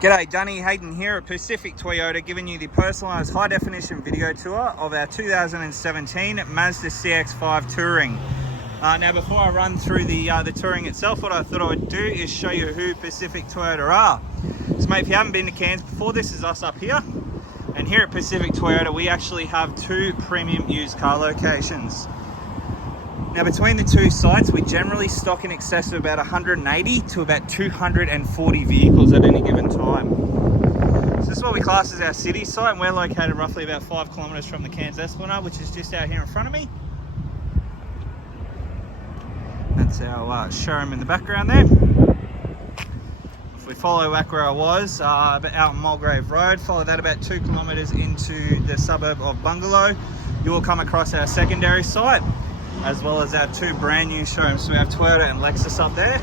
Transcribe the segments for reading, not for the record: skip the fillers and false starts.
G'day, Dunny Hayden here at Pacific Toyota, giving you the personalised high-definition video tour of our 2017 Mazda Cx-5 Touring. Now, before I run through the Touring itself, what I thought I would do is show you who Pacific Toyota are. So, mate, if you haven't been to Cairns before, this is us up here. And here at Pacific Toyota, we actually have two premium used car locations. Now, between the two sites, we generally stock in excess of about 180 to about 240 vehicles at any given time. So this is what we class as our city site, and we're located roughly about 5 kilometres from the Cairns Esplanade, which is just out here in front of me. That's our showroom in the background there. If we follow back where I was, out on Mulgrave Road, follow that about 2 kilometres into the suburb of Bungalow, you will come across our secondary site, as well as our two brand new showrooms. So we have Toyota and Lexus up there.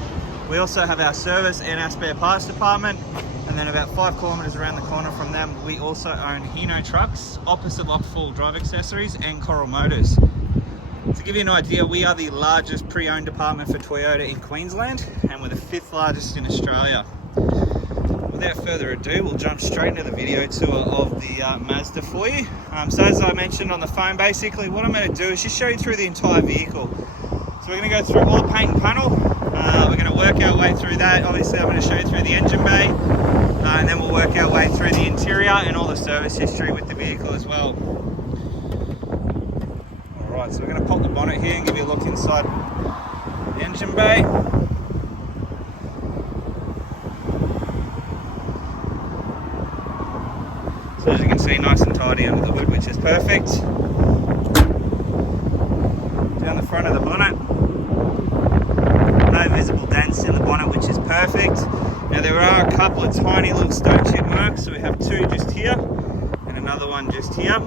We also have our service and our spare parts department. And then about 5 kilometres around the corner from them, we also own Hino Trucks, Opposite Lock Full Drive Accessories, and Coral Motors. To give you an idea, we are the largest pre-owned department for Toyota in Queensland, and we're the 5th largest in Australia. Without further ado, we'll jump straight into the video tour of the Mazda for you. So as I mentioned on the phone, basically what I'm going to do is just show you through the entire vehicle. So we're going to go through all the paint and panel. We're going to work our way through that. Obviously I'm going to show you through the engine bay, and then we'll work our way through the interior and all the service history with the vehicle as well. Alright, so we're going to pop the bonnet here and give you a look inside the engine bay. So as you can see, nice and tidy under the hood, which is perfect. Down the front of the bonnet, no visible dents in the bonnet, which is perfect. Now there are a couple of tiny little stone chip marks, so we have two just here and another one just here.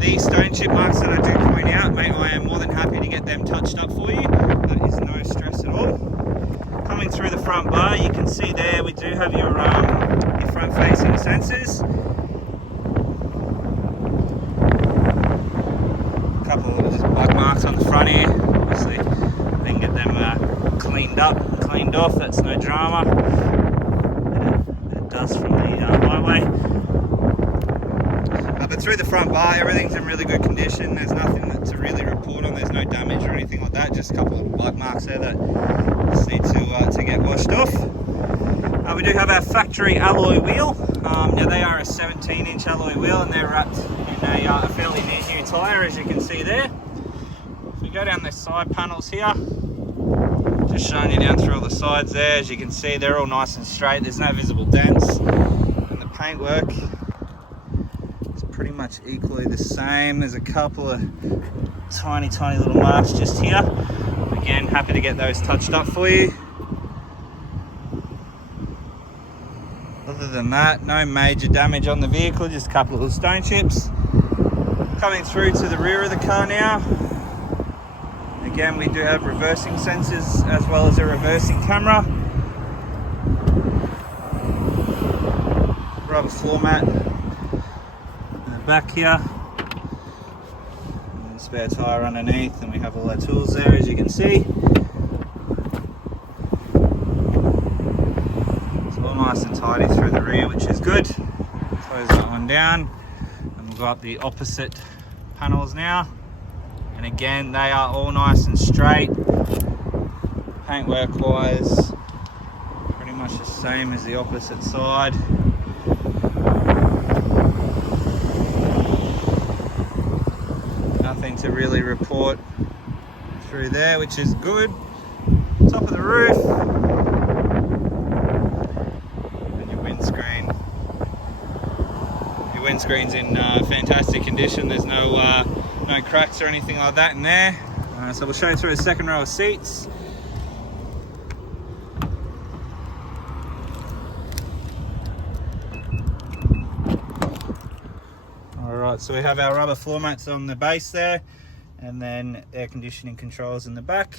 These stone chip marks that I do point out, mate, I am more than happy to get them touched up for you. That is no stress at all. Coming through the front bar, you can see there we do have your front-facing sensors. A couple of just bug marks on the front here. Obviously, we can get them cleaned up and cleaned off. That's no drama. Bit of dust from the highway. But through the front bar, everything's in really good condition. There's nothing to really report on. There's no damage or anything like that. Just a couple of bug marks there that just need to get washed off. We do have our factory alloy wheel. Now they are a 17-inch alloy wheel, and they're wrapped in a fairly new tyre, as you can see there. If we go down the side panels here, just showing you down through all the sides there, as you can see they're all nice and straight. There's no visible dents, and the paintwork is pretty much equally the same. There's a couple of tiny little marks just here. Again, happy to get those touched up for you. Other than that, no major damage on the vehicle, just a couple of little stone chips. Coming through to the rear of the car now. Again, we do have reversing sensors as well as a reversing camera. Rubber floor mat in the back here. And a spare tyre underneath, and we have all our tools there, as you can see. Nice and tidy through the rear, which is good. Close that one down, and we'll go up the opposite panels now. And again, they are all nice and straight. Paintwork wise, pretty much the same as the opposite side. Nothing to really report through there, which is good. Top of the roof. Windscreen's in fantastic condition. There's no cracks or anything like that in there. So we'll show you through a second row of seats. Alright, so we have our rubber floor mats on the base there, and then air conditioning controls in the back,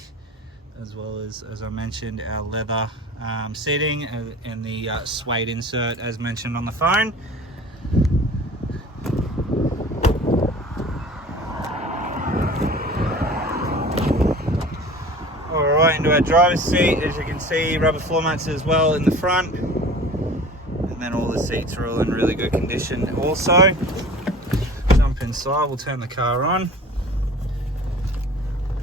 as well as I mentioned, our leather seating and the suede insert as mentioned on the phone. Alright, into our driver's seat, as you can see, rubber floor mats as well in the front. And then all the seats are all in really good condition also. Jump inside, we'll turn the car on.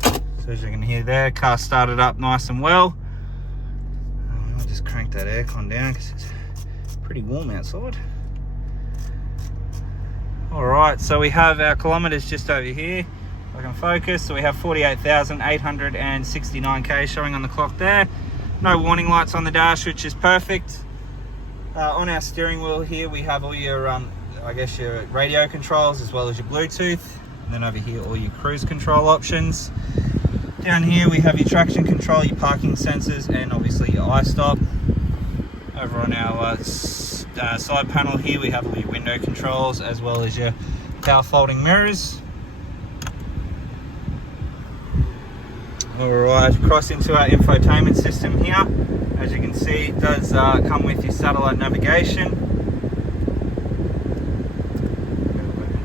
So as you can hear there, car started up nice and well. I'll just crank that aircon down because it's pretty warm outside. Alright, so we have our kilometres just over here. If I can focus, so we have 48,869k showing on the clock there. No warning lights on the dash, which is perfect. On our steering wheel here, we have all your, I guess your radio controls as well as your Bluetooth. And then over here, all your cruise control options. Down here, we have your traction control, your parking sensors, and obviously your iStop. Over on our side panel here, we have all your window controls as well as your power folding mirrors. Alright, across into our infotainment system here. As you can see, it does come with your satellite navigation.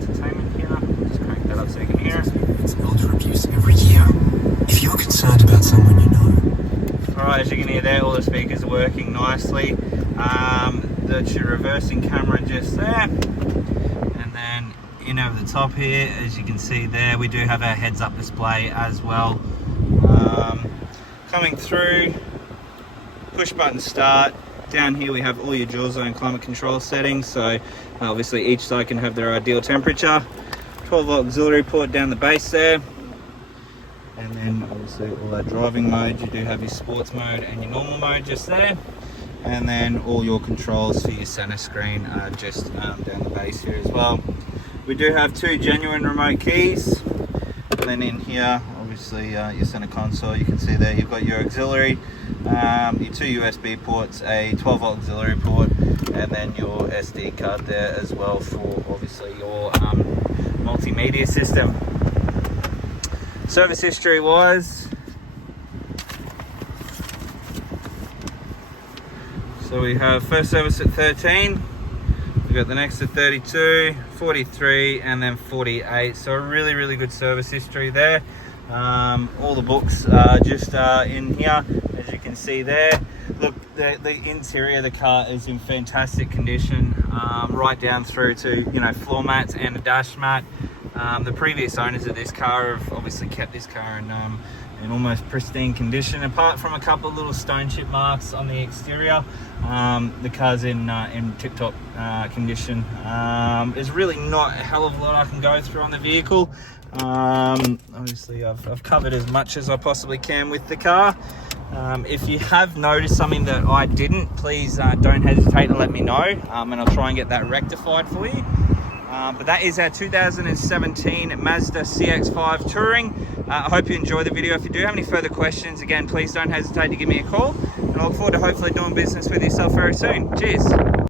Entertainment here. Just crank that up so you can hear it. It's elder abuse every year. If you're concerned about someone you know. Alright, as you can hear there, all the speakers are working nicely. That's your reversing camera just there. And then in over the top here, as you can see there, we do have our heads-up display as well. Coming through, push button start. Down here we have all your dual zone climate control settings, so obviously each side can have their ideal temperature. 12-volt auxiliary port down the base there. And then obviously all our driving mode, you do have your sports mode and your normal mode just there. And then all your controls for your center screen are just down the base here as well. We do have 2 genuine remote keys. And then in here, obviously your center console, you can see there you've got your auxiliary, your 2 USB ports, a 12-volt auxiliary port, and then your SD card there as well for obviously your multimedia system. Service history wise, so we have first service at 13, we got the next at 32, 43, and then 48. So a really good service history there. All the books are just in here, as you can see there. Look, the interior of the car is in fantastic condition, right down through to floor mats and a dash mat. The previous owners of this car have obviously kept this car in almost pristine condition, apart from a couple of little stone chip marks on the exterior. The car's in tip-top condition. There's really not a hell of a lot I can go through on the vehicle. Obviously I've covered as much as I possibly can with the car. If you have noticed something that I didn't, please don't hesitate to let me know, and I'll try and get that rectified for you. But that is our 2017 Mazda Cx-5 Touring. I hope you enjoy the video. If you do have any further questions, again, please don't hesitate to give me a call. And I look forward to hopefully doing business with yourself very soon. Cheers.